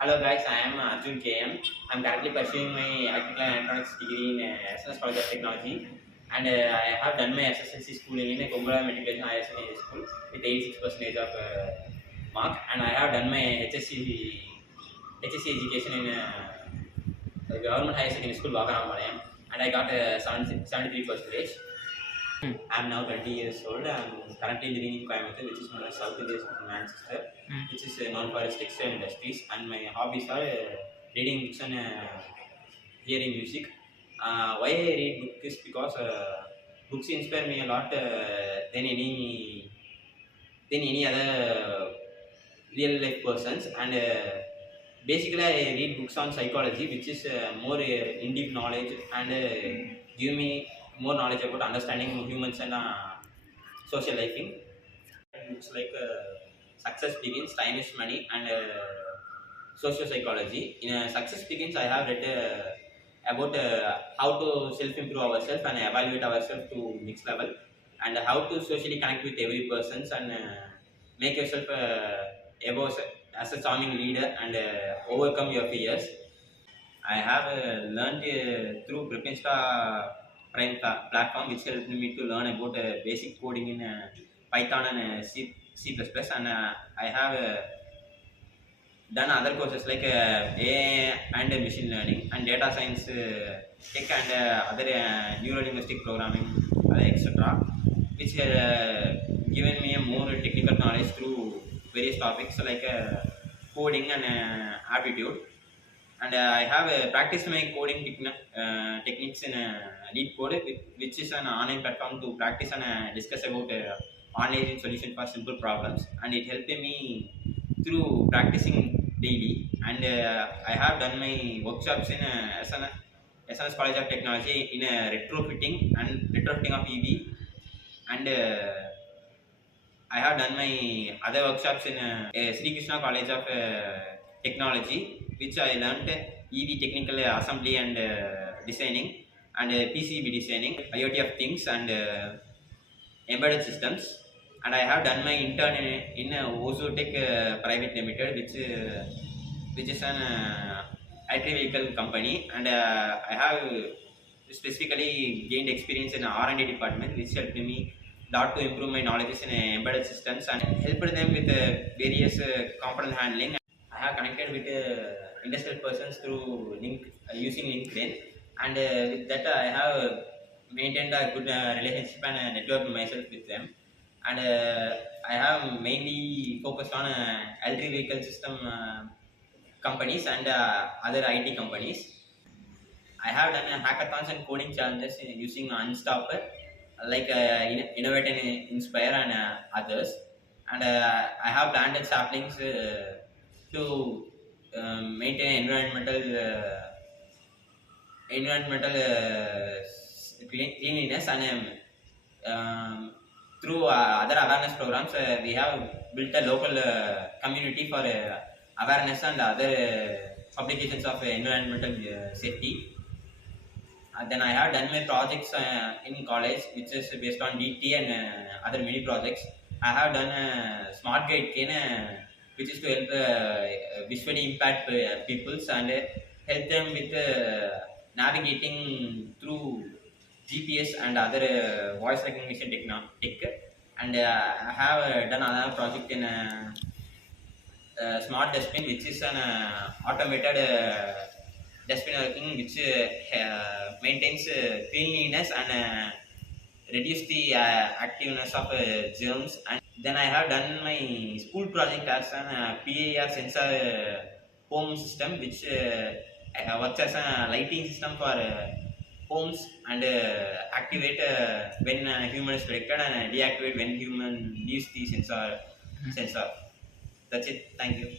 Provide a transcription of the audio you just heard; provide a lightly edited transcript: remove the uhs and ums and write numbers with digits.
Hello guys, I am Arjun KM. I'm currently pursuing my Electrical and Electronics degree in SNS College of Technology, and I have done my SSLC schooling in Kongula Matriculation Higher Secondary School with 86% of mark, and I have done my HSC education in the Government Higher Secondary School Vakanamalayam, and I got 73%. I'm now 20 years old. I'm currently living in Coimbatore, which is known as South India's Manchester, which is known for its textile industries. And my hobbies are reading books and hearing music. Why I read books is because books inspire me a lot than any other real life persons. And basically, I read books on psychology, which is more in deep knowledge and give me more knowledge about understanding humans and social living. Books like Success Begins, Time is Money, and Social Psychology. In Success Begins, I have read about how to self-improve ourselves and evaluate ourselves to next level, and how to socially connect with every person and make yourself as a charming leader and overcome your fears. I have learned through Prepinsta Prime platform, which helped me to learn about basic coding in Python and C++, and I have done other courses like AI and machine learning and data science, tech and other neuro-linguistic programming, etc., which have given me a more technical knowledge through various topics like coding and aptitude. And I have practiced my coding techniques in LeetCode, which is an online platform to practice and discuss about online solution for simple problems. And it helped me through practicing daily. And I have done my workshops in SNS College of Technology in retrofitting of EV. And I have done my other workshops in Sri Krishna College of Technology, which I learned EV technical assembly and designing, and PCB designing, IoT of things, and embedded systems. And I have done my intern in Ozotech Private Limited, which is an electric vehicle company, and I have specifically gained experience in R&D department, which helped me lot to improve my knowledge in embedded systems and helped them with various component handling. I have connected with industrial persons through using LinkedIn, and with that I have maintained a good relationship and network myself with them. And I have mainly focused on electric vehicle system companies and other IT companies. I have done hackathons and coding challenges using Unstopper, like Innovate and Inspire and others. And I have planted saplings to maintain environmental cleanliness, and through other awareness programs, we have built a local community for awareness and other publications of environmental safety. Then I have done my projects in college, which is based on DT and other mini projects. I have done a smart guide cane, which is to help visually impact peoples and help them with navigating through GPS and other voice recognition tech. And I have done another project in smart dustbin, which is an automated dustbin working, which maintains cleanliness and reduce the activeness of germs. And then I have done my school project as an PIR sensor home system, which works as a lighting system for homes, and activate when human is selected and deactivate when human leaves the sensor. That's it. Thank you.